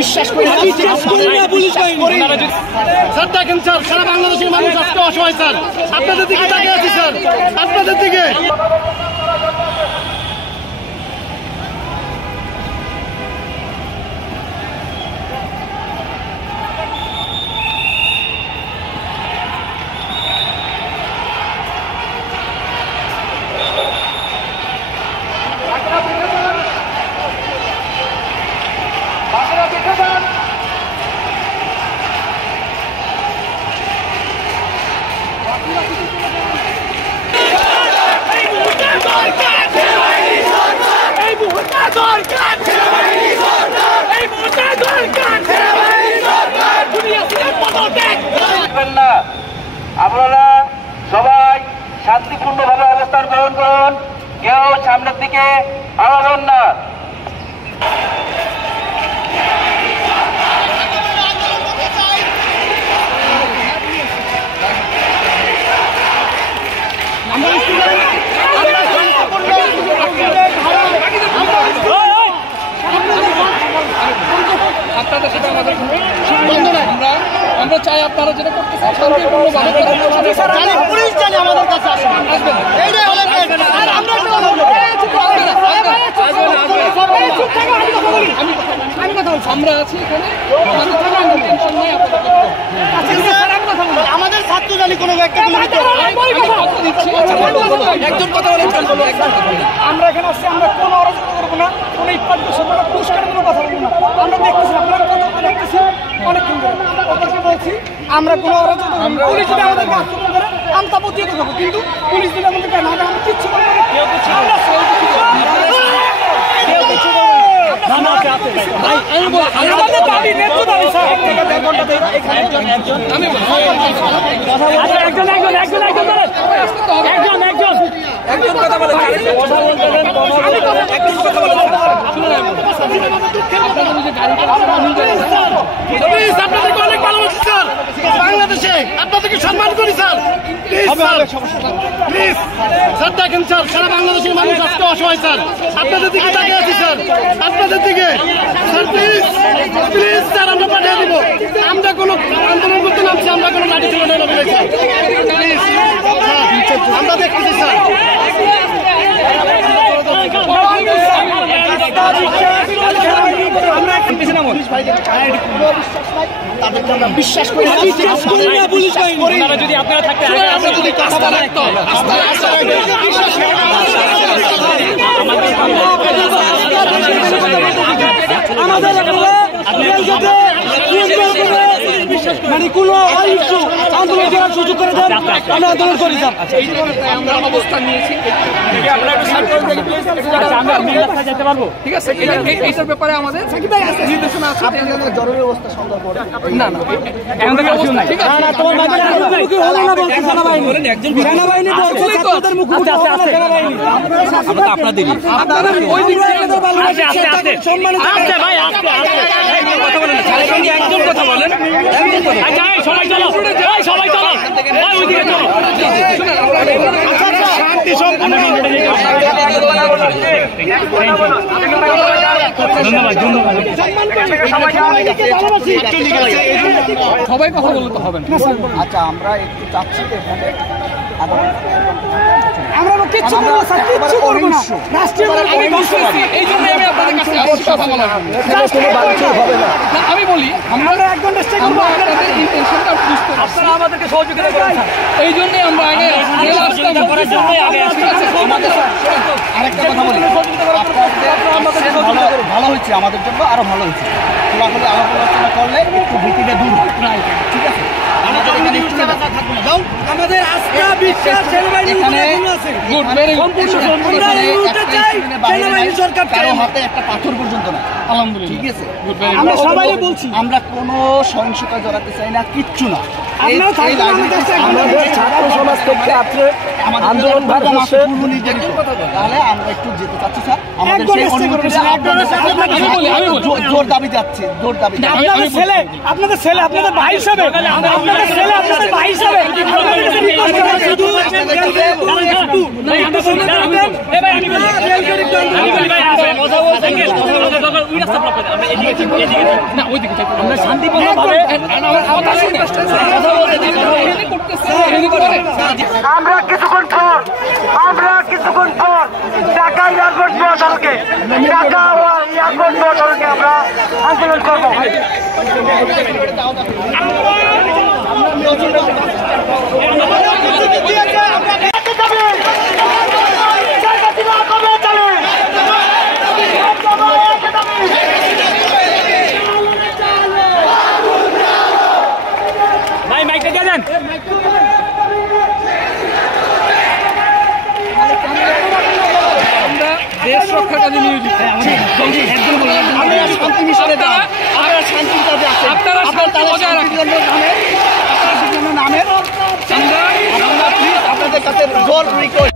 বিশ্বাস করি স্যার। দেখেন স্যার, সারা বাংলাদেশের মানুষ আজকে অসহায় স্যার। আপনাদের দিকে তাকিয়ে আছি স্যার, আপনাদের দিকে। আপনারা সবাই শান্তিপূর্ণভাবে অবস্থান গ্রহণ করুন, কেউ সামনের দিকে আগাবেন না। আপনাদের সাথে আমাদের আমরা চাই আপনারা যেটা করতেছেন শান্তিপূর্ণভাবে পুলিশ জানে আমাদের কাছে আসবেন। আমরা আছি এখানে, আমাদের ছাত্র জানি কোনো একটা একজন কথা বলে আমরা এখানে আসছি, আমরা কোনো অরাজকতা করবো না, কোনো ইফতার পুরস্কারের কোনো কথা বলবো না। আমরা দেখতেছি আপনারা কত দেখতেছি অনেকক্ষণ ধরে বলছি আমরা কোনো অরাজকতা করবো না। পুলিশ যদি আমাদেরকে আক্রমণ করে আমরা প্রতিহত করবো, কিন্তু পুলিশ যদি আমাদেরকে না আমরা কিচ্ছু করবো না। বাংলাদেশে আপনাদেরকে সম্মান করি স্যার। প্লিজ স্যার, দেখেন স্যার, সারা বাংলাদেশের মানুষ আজকে অসহায় স্যার। আপনাদের দিকে তাকিয়ে আছি স্যার, আপনাদের দিকে। স্যার প্লিজ প্লিজ স্যার, আমরা পাঠিয়ে দিব। আমরা কোনো আন্দোলন করতে নামছি, আমরা কোনো লাঠি ছিল না স্যার। প্লিজ আমরা দেখতেছি স্যার। বিশ্বাস করি যদি আপনারা থাকতে আমরা যদি আস্থা রাখতো মানে কোনো আন্দোলন করার সুযোগ করে দেন, আমরা আন্দোলন করি। আমরা অবস্থান নিয়েছি, যেতে পারবো, ঠিক আছে? এইটার ব্যাপারে আমাদের নির্দেশনা আছে। জরুরি অবস্থা সংগ্রহ করে না না এখন থেকে আসুন না, ঠিক আছে? সেনাবাহিনী আপনাদেরই আপনাদের ওই দিকে সম্মানিত কথা বলেন, একজন কথা বলেন, সবাই চলো, সবাই চলো, শান্তি সম্পন্ন। সবাই কথা বলতে হবে না। আচ্ছা, আমরা একটু চাচ্ছি এখানে আমরা কিচ্ছু করবো স্যার, কিচ্ছু করবো না। এই জন্য আমি আপনাদের কাছে কথা বলা আমি বলি আমরা এক ঘন্টা স্টে করবো, আপনাদের ইন্টেনশনটা বুঝতে আপনারা আমাদেরকে সহযোগিতা করেন। এই জন্য আমরা আগে আরেকটা কথা বলি, ভালো হয়েছে, আমাদের জন্য আরো ভালো হয়েছে। খোলাখুলি আলাপ আলোচনা করলে একটু ভীতিটা দূর হয়, ঠিক আছে? আমাদের আস্থা বিশ্বাস কারো হাতে একটা পাথর পর্যন্ত না, আলহামদুলিল্লাহ, ঠিক আছে? আমরা সবাই বলছি আমরা কোনো সহিংসতা জড়াতে চাই না, কিচ্ছু না। সমাজ থেকে আন্দোলন তাহলে আমরা একটু যেতে চাচ্ছি স্যার, জোর দাবি যাচ্ছে, জোর দাবি। আপনাদের ছেলে আপনাদের ভাই হিসাবে, আপনাদের ছেলে আপনাদের ভাই হিসাবে না ওইদিকে আমরা শান্তিপূর্ণভাবে কথা শুনে আমরা কিছুক্ষণ পর ঢাকা এয়ারপোর্ট প্রশাসনকে ঢাকা এয়ারপোর্ট প্রশাসনকে আমরা আন্দোলন করবো। দেশ রক্ষার কাজে নিয়োজিত শান্তি মিশনে যান, আপনারা শান্তির কাজে আছেন, আপনারা শান্তি বজায় রাখেন। নামে আমরা প্লিজ আপনাদের কাছে জোর রিকোয়েস্ট